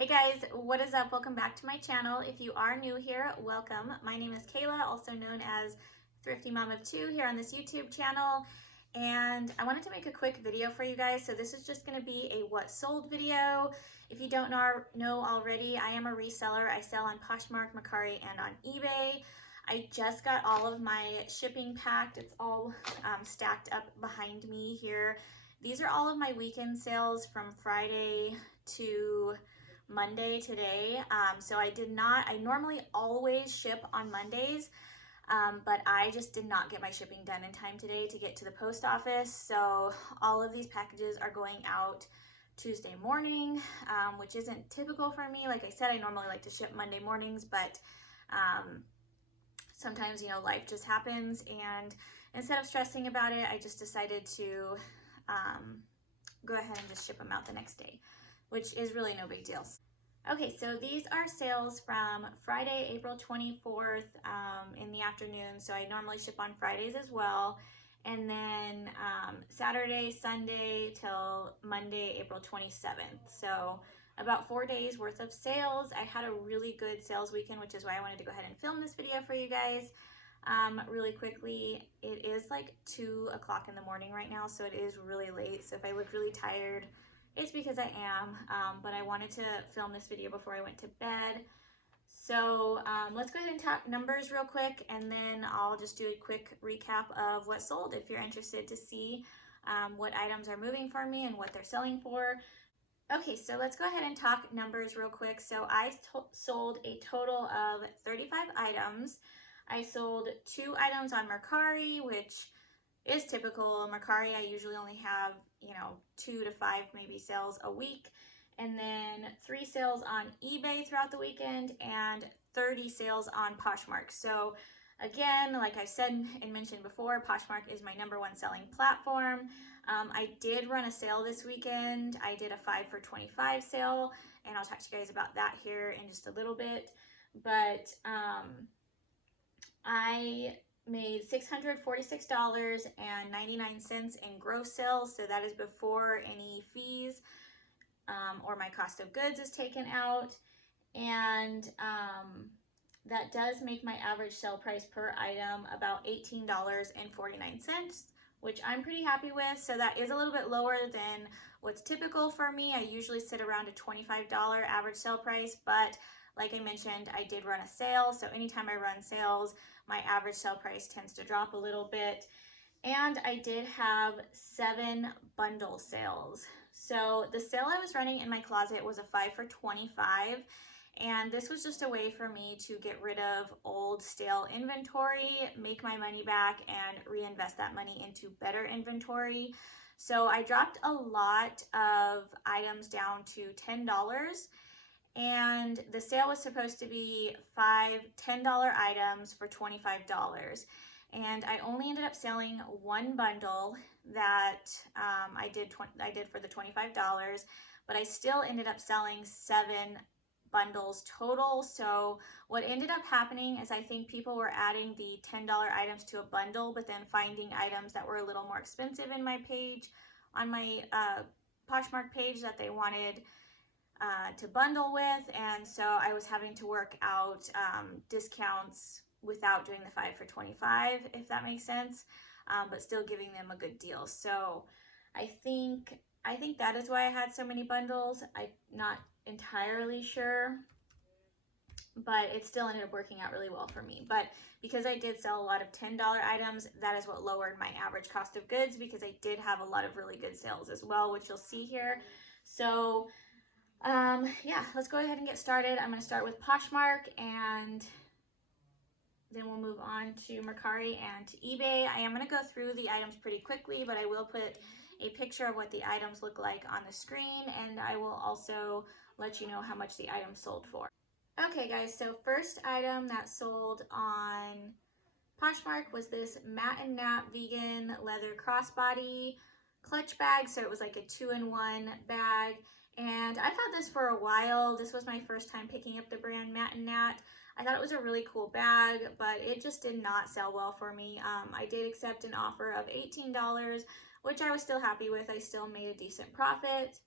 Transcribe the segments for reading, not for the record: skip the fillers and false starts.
Hey guys, what is up? Welcome back to my channel. If you are new here, welcome. My name is Kayla, also known as Thrifty Mom of Two here on this YouTube channel. And I wanted to make a quick video for you guys. So this is just going to be a what sold video. If you don't know already, I am a reseller. I sell on Poshmark, Mercari, and on eBay. I just got all of my shipping packed. It's all stacked up behind me here. These are all of my weekend sales from Friday to Monday today. So I normally always ship on Mondays, but I just did not get my shipping done in time today to get to the post office. So all of these packages are going out Tuesday morning, which isn't typical for me. Like I said, I normally like to ship Monday mornings, but sometimes, life just happens. And instead of stressing about it, I just decided to go ahead and just ship them out the next day, which is really no big deal. Okay, so these are sales from Friday, April 24th in the afternoon. So I normally ship on Fridays as well. And then Saturday, Sunday till Monday, April 27th. So about 4 days worth of sales. I had a really good sales weekend, which is why I wanted to go ahead and film this video for you guys. Really quickly, it is like 2 o'clock in the morning right now, so it is really late. So if I look really tired, it's because I am, but I wanted to film this video before I went to bed. So let's go ahead and talk numbers real quick, and then I'll just do a quick recap of what sold if you're interested to see what items are moving for me and what they're selling for. Okay, so let's go ahead and talk numbers real quick. So I sold a total of 35 items. I sold 2 items on Mercari, which is typical. Mercari, I usually only have, 2 to 5 maybe sales a week. And then 3 sales on eBay throughout the weekend and 30 sales on Poshmark. So again, like I said and mentioned before, Poshmark is my #1 selling platform. I did run a sale this weekend. I did a 5 for 25 sale, and I'll talk to you guys about that here in just a little bit. But I made $646.99 in gross sales. So that is before any fees or my cost of goods is taken out. And that does make my average sale price per item about $18.49, which I'm pretty happy with. So that is a little bit lower than what's typical for me. I usually sit around a $25 average sale price, but like I mentioned, I did run a sale. So anytime I run sales, my average sale price tends to drop a little bit. And I did have 7 bundle sales. So the sale I was running in my closet was a 5 for 25. And this was just a way for me to get rid of old stale inventory, make my money back, and reinvest that money into better inventory. So I dropped a lot of items down to $10. And the sale was supposed to be 5 $10 items for $25. And I only ended up selling 1 bundle that I did for the $25, but I still ended up selling 7 bundles total. So what ended up happening is I think people were adding the $10 items to a bundle, but then finding items that were a little more expensive in my page, on my Poshmark page, that they wanted to bundle with. And so I was having to work out discounts without doing the 5 for 25, if that makes sense, but still giving them a good deal. So I think that is why I had so many bundles. I'm not entirely sure, but it still ended up working out really well for me. But because I did sell a lot of $10 items, that is what lowered my average cost of goods, because I did have a lot of really good sales as well, which you'll see here. So yeah, let's go ahead and get started. I'm going to start with Poshmark, and then we'll move on to Mercari and to eBay. I am going to go through the items pretty quickly, but I will put a picture of what the items look like on the screen, and I will also let you know how much the item sold for. Okay guys, so first item that sold on Poshmark was this Matt and Nat vegan leather crossbody clutch bag. So it was like a 2-in-1 bag, and I've had this for a while. This was my first time picking up the brand Matt and Nat. I thought it was a really cool bag, but it just did not sell well for me. I did accept an offer of $18, which I was still happy with. I still made a decent profit.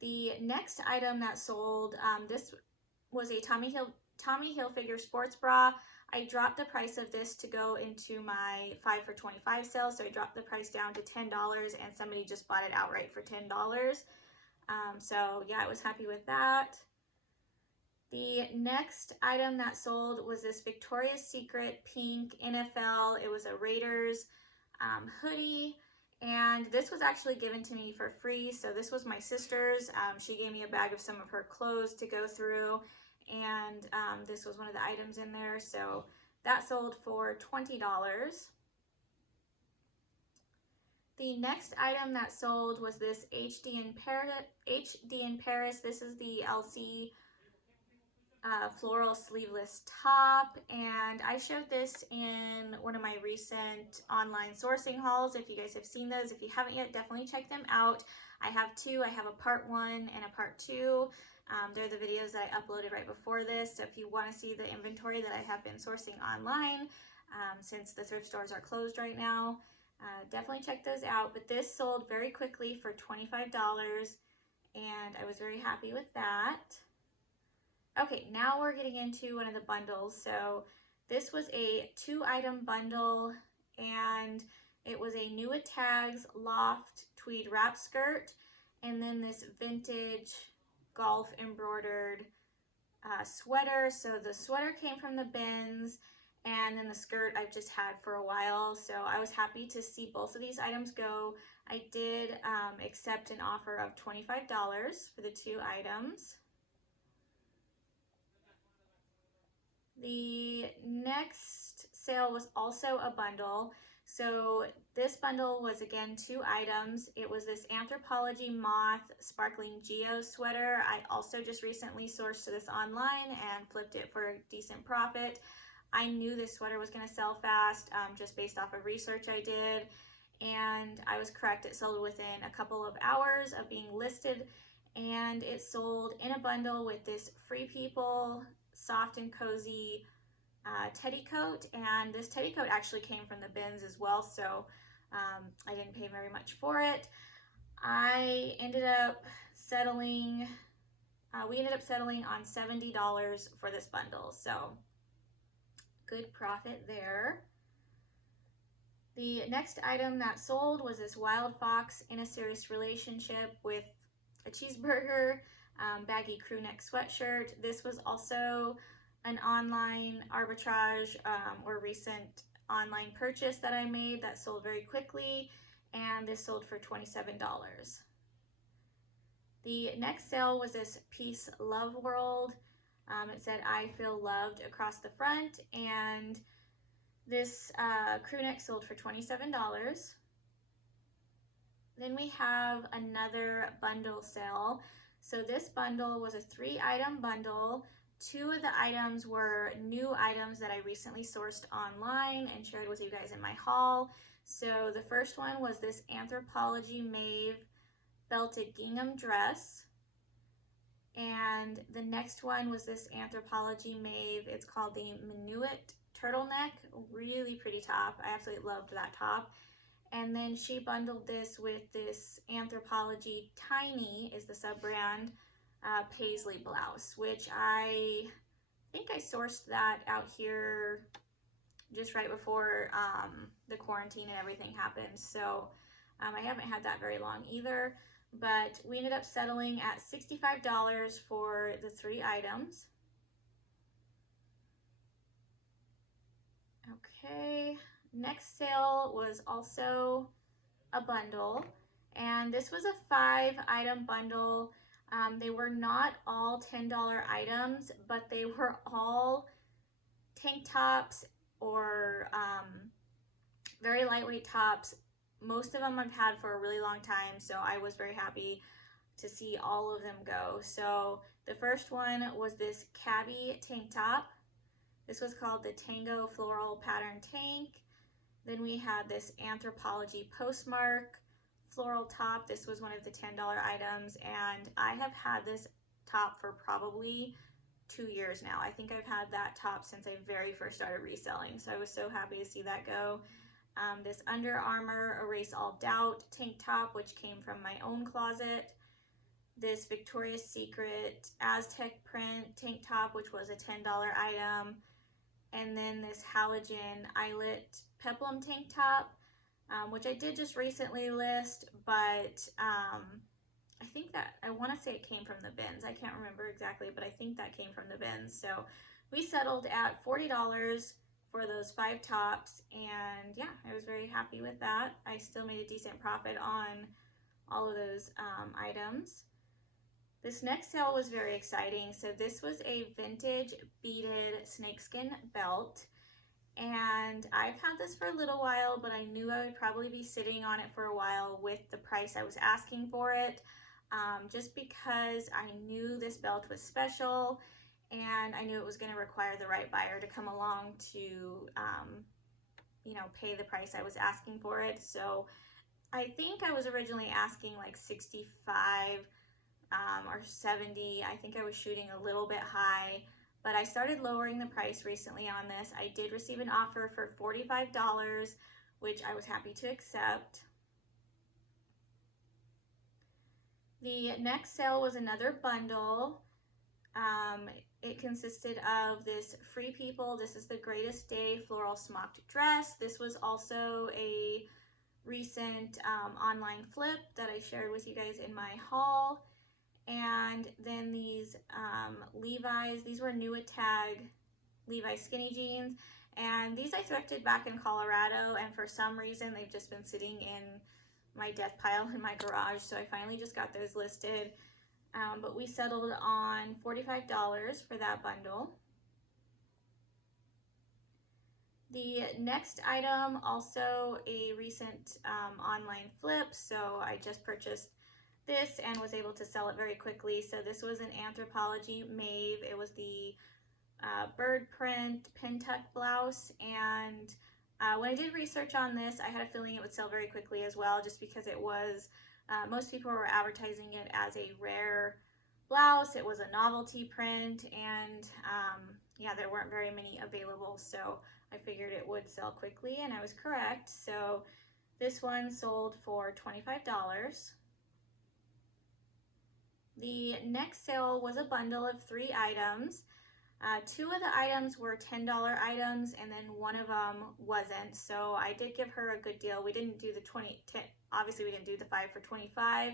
The next item that sold, this was a Tommy Hilfiger sports bra. I dropped the price of this to go into my 5 for $25 sale, so I dropped the price down to $10, and somebody just bought it outright for $10. So yeah, I was happy with that. The next item that sold was this Victoria's Secret pink NFL. It was a Raiders hoodie, and this was actually given to me for free. So this was my sister's. She gave me a bag of some of her clothes to go through, and this was one of the items in there. So that sold for $20. The next item that sold was this HD in Paris. This is the LC floral sleeveless top, and I showed this in one of my recent online sourcing hauls. If you guys have seen those, if you haven't yet, definitely check them out. I have two. I have a part 1 and a part 2. They're the videos that I uploaded right before this, so if you want to see the inventory that I have been sourcing online, since the thrift stores are closed right now, definitely check those out. But this sold very quickly for $25, and I was very happy with that. Okay, now we're getting into one of the bundles. So this was a 2-item bundle, and it was a New at Tags loft tweed wrap skirt, and then this vintage golf embroidered sweater. So the sweater came from the bins, and then the skirt I've just had for a while. So I was happy to see both of these items go. I did accept an offer of $25 for the 2 items. The next sale was also a bundle. So this bundle was again 2 items. It was this Anthropologie Moth Sparkling Geo sweater. I also just recently sourced this online and flipped it for a decent profit. I knew this sweater was going to sell fast, just based off of research I did, and I was correct. It sold within a couple of hours of being listed, and it sold in a bundle with this Free People soft and cozy teddy coat, and this teddy coat actually came from the bins as well, so I didn't pay very much for it. I ended up settling, we ended up settling on $70 for this bundle, so good profit there. The next item that sold was this Wild Fox in a Serious Relationship with a cheeseburger baggy crew neck sweatshirt. This was also an online arbitrage or recent online purchase that I made that sold very quickly, and this sold for $27. The next sale was this Peace Love World. It said I feel loved across the front, and this crew neck sold for $27. Then we have another bundle sale. So this bundle was a 3-item bundle. 2 of the items were new items that I recently sourced online and shared with you guys in my haul. So the first one was this Anthropologie Maeve belted gingham dress. And the next one was this Anthropologie Maeve. It's called the Minuet turtleneck. Really pretty top. I absolutely loved that top. And then she bundled this with this Anthropologie Tiny is the sub-brand paisley blouse, which I think I sourced that out here just right before the quarantine and everything happened. So I haven't had that very long either, but we ended up settling at $65 for the 3 items. Okay. Next sale was also a bundle, and this was a 5-item bundle. They were not all $10 items, but they were all tank tops or very lightweight tops. Most of them I've had for a really long time, so I was very happy to see all of them go. So the first one was this cabbie tank top. This was called the Tango Floral Pattern Tank. Then we had this Anthropologie Postmark floral top. This was one of the $10 items, and I have had this top for probably 2 years now. I think I've had that top since I very first started reselling, so I was so happy to see that go. This Under Armour Erase All Doubt tank top, which came from my own closet. this Victoria's Secret Aztec print tank top, which was a $10 item, and then this halogen eyelet peplum tank top, which I did just recently list, but I think that, I want to say it came from the bins. I can't remember exactly, but I think that came from the bins. So we settled at $40 for those 5 tops, and yeah, I was very happy with that. I still made a decent profit on all of those items. This next sale was very exciting. So this was a vintage beaded snakeskin belt, and I've had this for a little while, but I knew I would probably be sitting on it for a while with the price I was asking for it, just because I knew this belt was special, and I knew it was going to require the right buyer to come along to, you know, pay the price I was asking for it. So I think I was originally asking like 65 or 70. I think I was shooting a little bit high, but I started lowering the price recently on this. I did receive an offer for $45, which I was happy to accept. The next sale was another bundle. It consisted of this Free People, This Is the Greatest Day floral smocked dress. This was also a recent online flip that I shared with you guys in my haul. And then these Levi's, these were new at tag Levi's skinny jeans, and these I thrifted back in Colorado, and for some reason they've just been sitting in my death pile in my garage, so I finally just got those listed. But we settled on $45 for that bundle. The next item, also a recent online flip, so I just purchased this and was able to sell it very quickly. So this was an Anthropologie Mauve. It was the bird print pin tuck blouse, and when I did research on this, I had a feeling it would sell very quickly as well, just because it was, most people were advertising it as a rare blouse. It was a novelty print, and yeah, there weren't very many available, so I figured it would sell quickly, and I was correct. So this one sold for $25. The next sale was a bundle of 3 items. 2 of the items were $10 items, and then one of them wasn't. So I did give her a good deal. We didn't do the 10, obviously we didn't do the 5 for 25,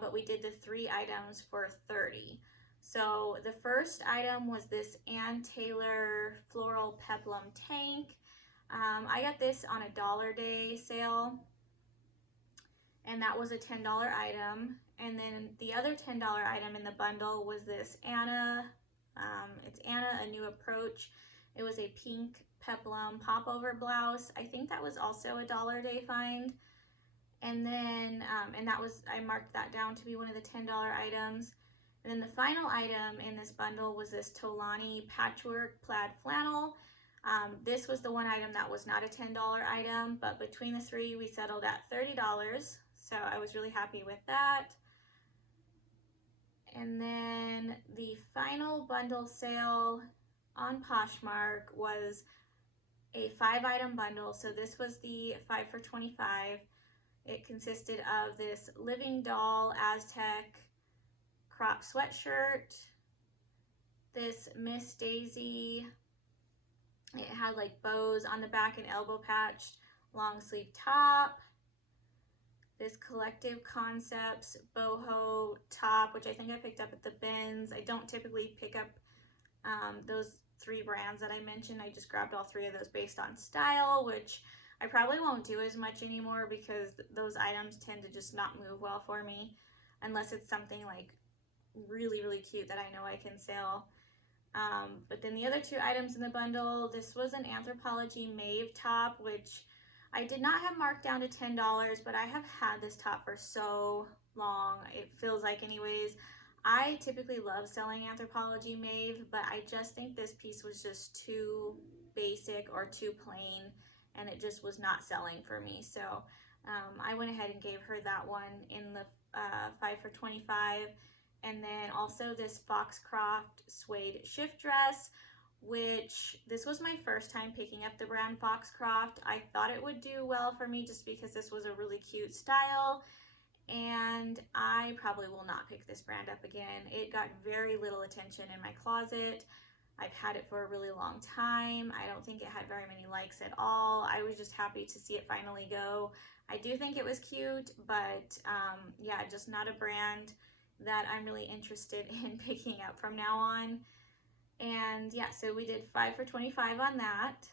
but we did the 3 items for 30. So the first item was this Ann Taylor floral peplum tank. I got this on a $1 day sale, and that was a $10 item. And then the other $10 item in the bundle was this Anna, it's Anna, A New Approach. It was a pink peplum popover blouse. I think that was also a $1 day find. And then, and that was, I marked that down to be one of the $10 items. And then the final item in this bundle was this Tolani patchwork plaid flannel. This was the one item that was not a $10 item, but between the 3, we settled at $30. So I was really happy with that. And then the final bundle sale on Poshmark was a 5 item bundle. So this was the 5 for 25. It consisted of this Living Doll Aztec crop sweatshirt, this Miss Daisy, it had like bows on the back and elbow patch, long sleeve top, this Collective Concepts boho top, which I think I picked up at the bins. I don't typically pick up those 3 brands that I mentioned. I just grabbed all 3 of those based on style, which I probably won't do as much anymore because those items tend to just not move well for me unless it's something like really, really cute that I know I can sell. But then the other 2 items in the bundle, this was an Anthropologie Mauve top, which I did not have marked down to $10, but I have had this top for so long, it feels like anyways. I typically love selling Anthropologie Mauve, but I just think this piece was just too basic or too plain, and it just was not selling for me. So I went ahead and gave her that one in the 5 for 25. And then also this Foxcroft suede shift dress, which this was my first time picking up the brand Foxcroft. I thought it would do well for me just because this was a really cute style. and I probably will not pick this brand up again. It got very little attention in my closet. I've had it for a really long time. I don't think it had very many likes at all. I was just happy to see it finally go. I do think it was cute, but yeah, just not a brand that I'm really interested in picking up from now on. And yeah, so we did 5 for $25 on that.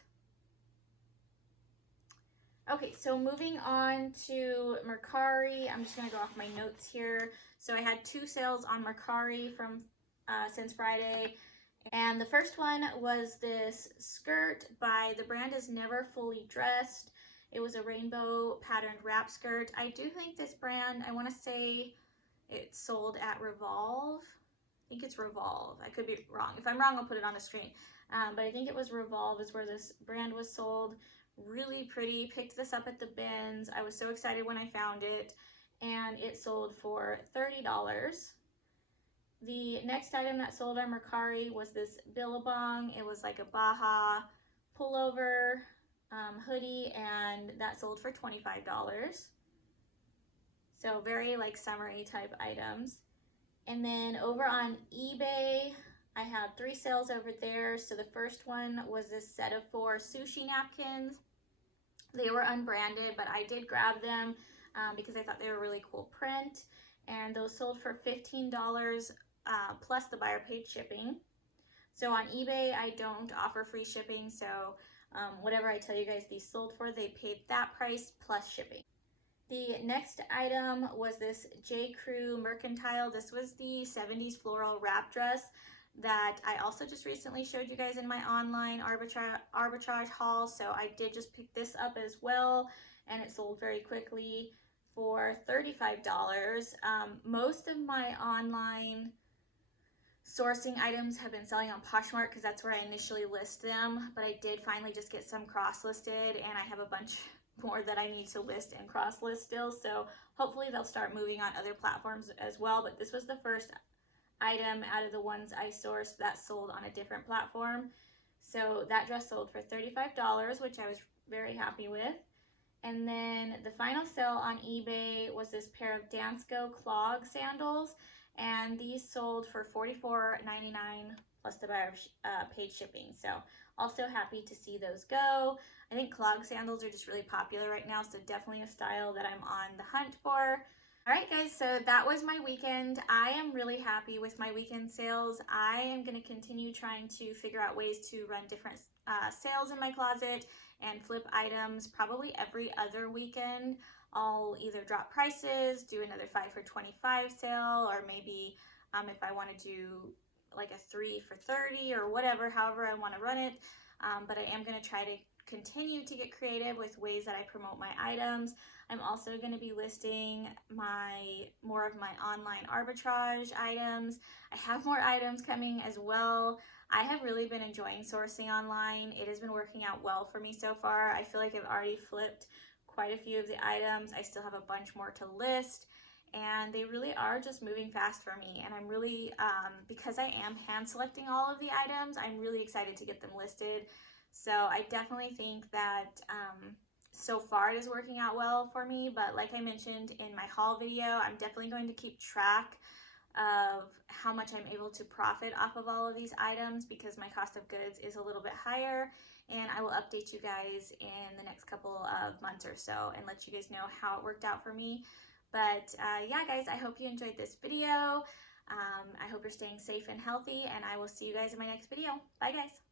Okay, so moving on to Mercari. I'm just gonna go off my notes here. So I had 2 sales on Mercari from since Friday. And the first one was this skirt by, the brand is Never Fully Dressed. It was a rainbow patterned wrap skirt. I do think this brand, I want to say it's sold at Revolve. I think it's Revolve. I could be wrong. If I'm wrong, I'll put it on the screen. But I think it was Revolve is where this brand was sold. Really pretty. Picked this up at the bins. I was so excited when I found it. And it sold for $30. The next item that sold on Mercari was this Billabong. It was like a Baja pullover hoodie, and that sold for $25. So very like summery type items. And then over on eBay, I had 3 sales over there. So the first one was this set of 4 sushi napkins. They were unbranded, but I did grab them because I thought they were really cool print. And those sold for $15 plus the buyer paid shipping. So on eBay, I don't offer free shipping. So whatever I tell you guys these sold for, they paid that price plus shipping. The next item was this J. Crew Mercantile. This was the 70s floral wrap dress that I also just recently showed you guys in my online arbitrage haul. So I did just pick this up as well, and it sold very quickly for $35. Most of my online sourcing items have been selling on Poshmark because that's where I initially list them, but I did finally just get some cross-listed, and I have a bunch more that I need to list and cross-list still, so hopefully they'll start moving on other platforms as well. But this was the first item out of the ones I sourced that sold on a different platform. So that dress sold for $35, which I was very happy with. And then the final sale on eBay was this pair of Dansko clog sandals, and these sold for $44.99 plus the buyer paid shipping. So also happy to see those go. I think clog sandals are just really popular right now, so definitely a style that I'm on the hunt for. All right, guys, so that was my weekend. I am really happy with my weekend sales. I am going to continue trying to figure out ways to run different sales in my closet and flip items probably every other weekend. I'll either drop prices, do another 5 for $25 sale, or maybe if I want to do like a 3 for $30 or whatever, however I want to run it. But I am going to try to continue to get creative with ways that I promote my items. I'm also going to be listing more of my online arbitrage items. I have more items coming as well. I have really been enjoying sourcing online. It has been working out well for me so far. I feel like I've already flipped quite a few of the items. I still have a bunch more to list, and they really are just moving fast for me. And I'm really, because I am hand selecting all of the items, I'm really excited to get them listed. So I definitely think that so far it is working out well for me. But like I mentioned in my haul video, I'm definitely going to keep track of how much I'm able to profit off of all of these items, because my cost of goods is a little bit higher, and I will update you guys in the next couple of months or so and let you guys know how it worked out for me. But yeah, guys, I hope you enjoyed this video. I hope you're staying safe and healthy, and I will see you guys in my next video. Bye, guys.